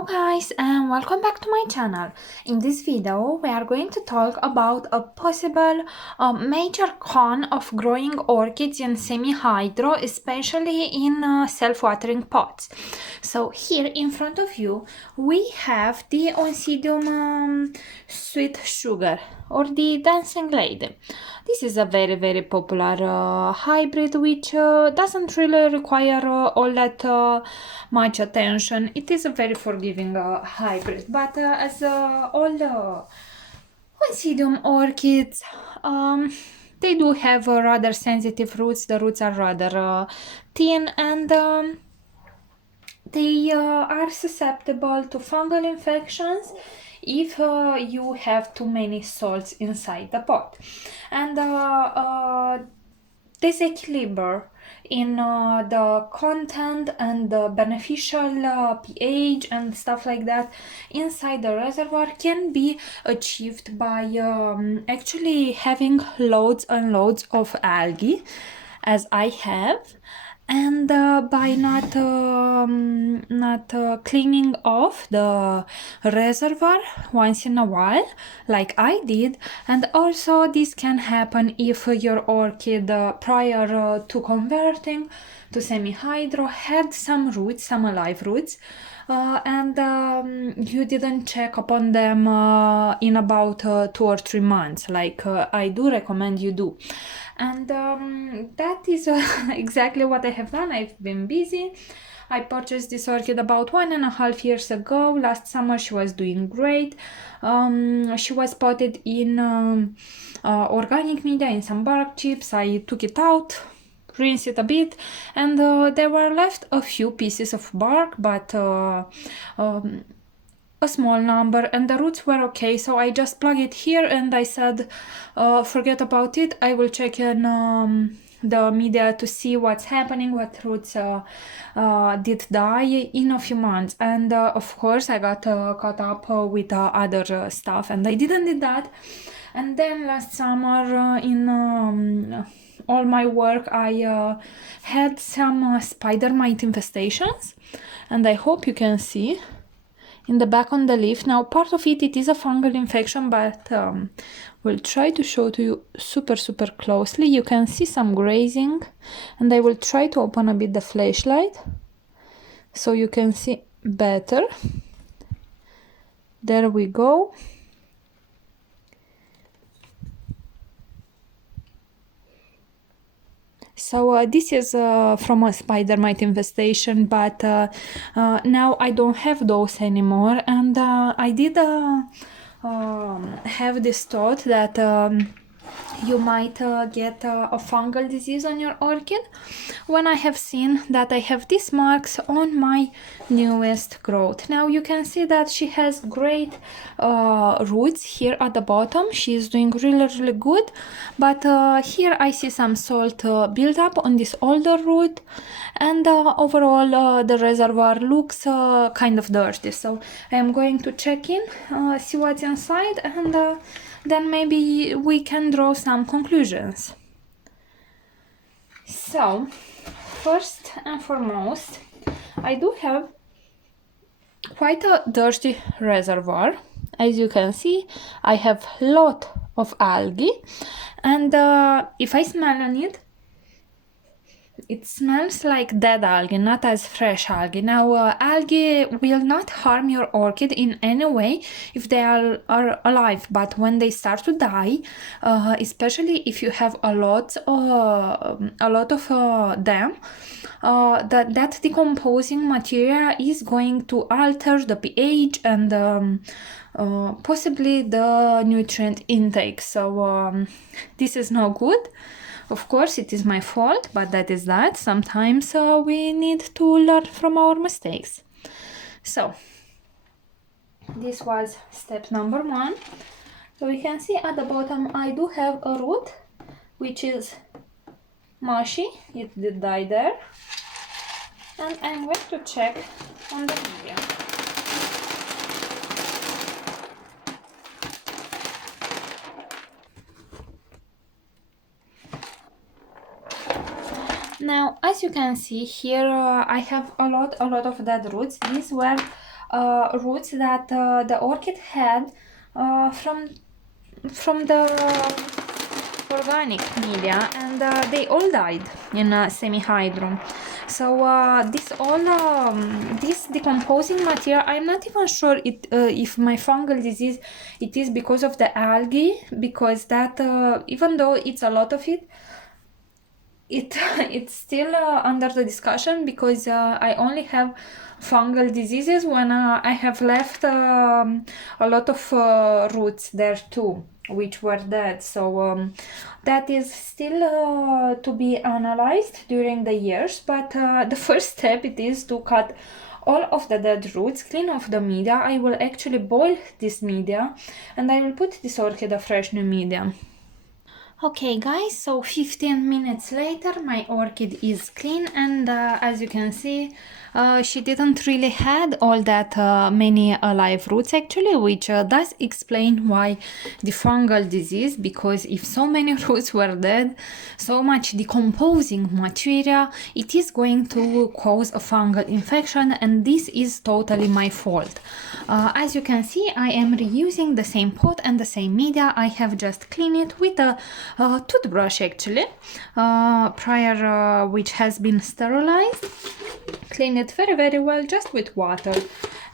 Hello guys and welcome back to my channel. In this video we are going to talk about a possible major con of growing orchids in semi-hydro, especially in self-watering pots. So here in front of you we have the Oncidium sweet sugar or the dancing lady. This is a very popular hybrid which doesn't really require all that much attention. It is a very forgiving hybrid, but as all the Oncidium orchids, they do have rather sensitive roots. The roots are rather thin and they are susceptible to fungal infections if you have too many salts inside the pot. And disequilibrium in the content and the beneficial pH and stuff like that inside the reservoir can be achieved by actually having loads and loads of algae, as I have, and by not cleaning off the reservoir once in a while like I did. And also this can happen if your orchid prior to converting to semi-hydro had some roots, some alive roots, and you didn't check upon them in about 2 or 3 months, like I do recommend you do. And that is exactly what I have done. I've been busy. I purchased this orchid about 1.5 years ago. Last summer she was doing great. She was potted in organic media, in some bark chips. I took it out, rinse it a bit, and there were left a few pieces of bark, but a small number, and the roots were okay, so I just plug it here and I said forget about it. I will check in the media to see what's happening, what roots did die in a few months. And of course I got caught up with other stuff and I didn't do that. And then last summer in all my work I had some spider mite infestations, and I hope you can see in the back on the leaf. Now part of it is a fungal infection, but we'll try to show to you super closely. You can see some grazing, and I will try to open a bit the flashlight so you can see better. There we go. So this is from a spider mite infestation, but now I don't have those anymore. And I did have this thought that you might get a fungal disease on your orchid when I have seen that I have these marks on my newest growth. Now you can see that she has great roots here at the bottom. She is doing really good, but here I see some salt build up on this older root, and overall the reservoir looks kind of dirty. So I am going to check in, see what's inside, and then maybe we can draw some conclusions. So first and foremost, I do have quite a dirty reservoir. As you can see, I have a lot of algae, and if I smell on it, it smells like dead algae, not as fresh algae. Now, algae will not harm your orchid in any way if they are alive, but when they start to die, especially if you have a lot of them, that decomposing material is going to alter the pH and possibly the nutrient intake. So this is no good. Of course, it is my fault, but that is that. Sometimes we need to learn from our mistakes. So, this was step number 1. So we can see at the bottom I do have a root, which is mushy. It did die there. And I'm going to check on the media. Now, as you can see here, I have a lot of dead roots. These were roots that the orchid had from the organic media, and they all died in semi-hydro. So this decomposing material, I'm not even sure if my fungal disease it is because of the algae, because that even though it's a lot of it, it's still under the discussion, because I only have fungal diseases when I have left a lot of roots there too, which were dead. So that is still to be analyzed during the years, but the first step it is to cut all of the dead roots, clean off the media. I will actually boil this media and I will put this orchid a fresh new media. Okay guys, so 15 minutes later my orchid is clean, and as you can see she didn't really had all that many alive roots actually, which does explain why the fungal disease, because if so many roots were dead, so much decomposing material, it is going to cause a fungal infection, and this is totally my fault. As you can see, I am reusing the same pot and the same media. I have just cleaned it with a toothbrush actually, prior which has been sterilized. Clean it very well just with water,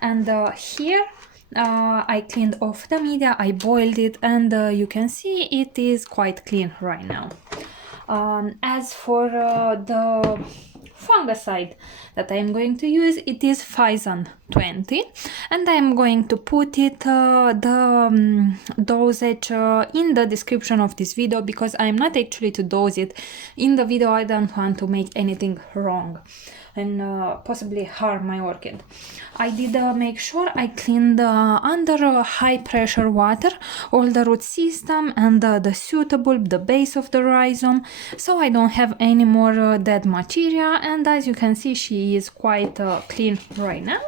and here I cleaned off the media, I boiled it, and you can see it is quite clean right now. As for the fungicide that I am going to use, it is Phison 20, and I am going to put it the dosage in the description of this video, because I am not actually to dose it in the video. I don't want to make anything wrong and possibly harm my orchid. I did make sure I cleaned under high pressure water all the root system and the pseudobulb, the base of the rhizome, so I don't have any more dead material, and as you can see she is quite clean right now.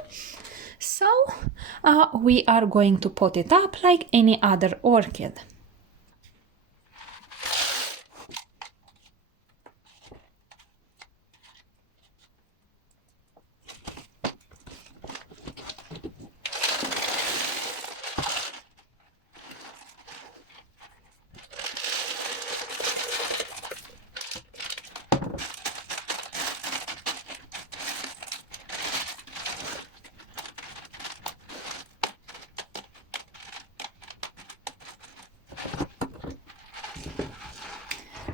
So we are going to pot it up like any other orchid.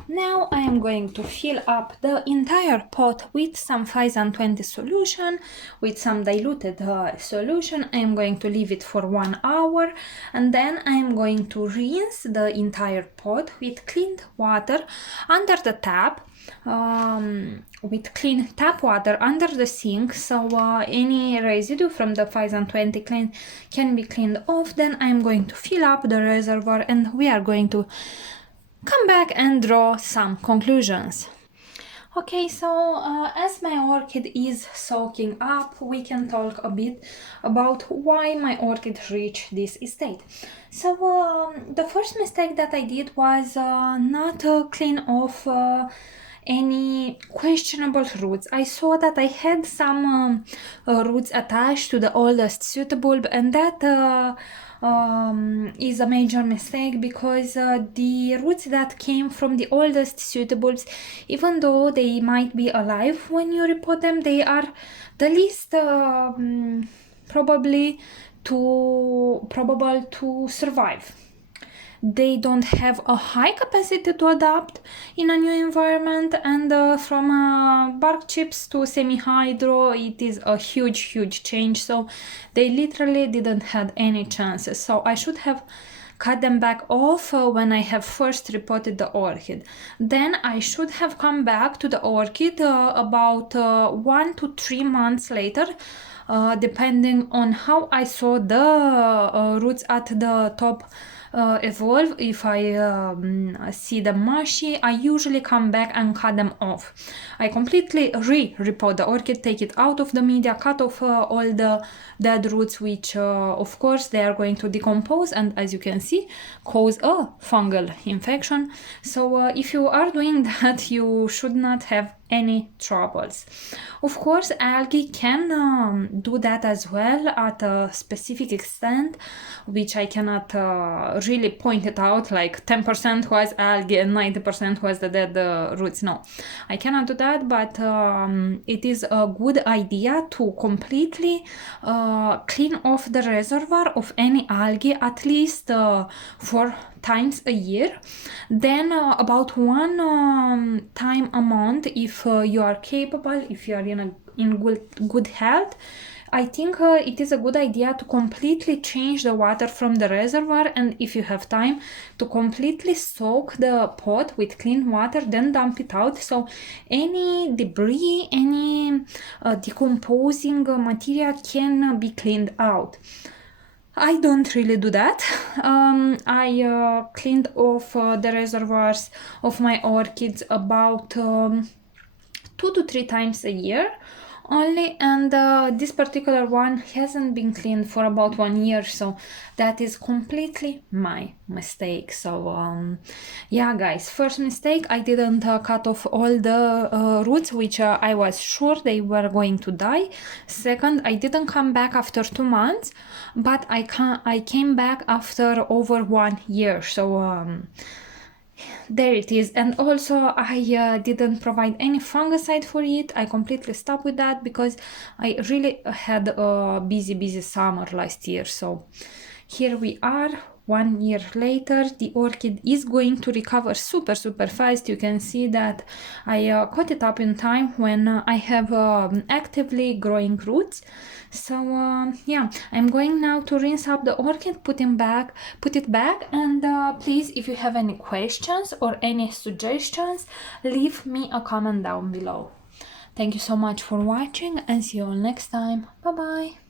Now I am going to fill up the entire pot with some Phison 20 solution, with some diluted solution. I am going to leave it for 1 hour, and then I am going to rinse the entire pot with clean water under the tap, with clean tap water under the sink, so any residue from the Phison 20 can be cleaned off. Then I am going to fill up the reservoir, and we are going to come back and draw some conclusions. Okay, so as my orchid is soaking up, we can talk a bit about why my orchid reached this state. So the first mistake that I did was not clean off any questionable roots. I saw that I had some roots attached to the oldest pseudobulb, and that is a major mistake, because the roots that came from the oldest pseudobulbs, even though they might be alive when you repot them, they are the least probable to survive. They don't have a high capacity to adapt in a new environment, and from bark chips to semi-hydro, it is a huge change. So they literally didn't have any chances. So I should have cut them back off when I have first repotted the orchid. Then I should have come back to the orchid about 1 to 3 months later, depending on how I saw the roots at the top evolve, if I see them mushy, I usually come back and cut them off. I completely repot the orchid, take it out of the media, cut off all the dead roots, which of course they are going to decompose and, as you can see, cause a fungal infection. So if you are doing that, you should not have any troubles. Of course, algae can do that as well at a specific extent, which I cannot really point it out, like 10% was algae and 90% was the dead roots. No, I cannot do that, but it is a good idea to completely clean off the reservoir of any algae at least 4 times a year. Then about 1 time a month, if you are capable, if you are in good health, I think it is a good idea to completely change the water from the reservoir, and if you have time, to completely soak the pot with clean water, then dump it out, so any debris, any decomposing material can be cleaned out. I don't really do that. I cleaned off the reservoirs of my orchids about 2 to 3 times a year only, and this particular one hasn't been cleaned for about 1 year, so that is completely my mistake. So yeah guys, first mistake, I didn't cut off all the roots, which I was sure they were going to die. Second, I didn't come back after 2 months, but I came back after over 1 year. So there it is. And also I didn't provide any fungicide for it. I completely stopped with that because I really had a busy summer last year. So here we are, 1 year later. The orchid is going to recover super fast. You can see that I cut it up in time when I have actively growing roots. So yeah, I'm going now to rinse up the orchid, put it back, and please, if you have any questions or any suggestions, leave me a comment down below. Thank you so much for watching, and see you all next time. Bye bye.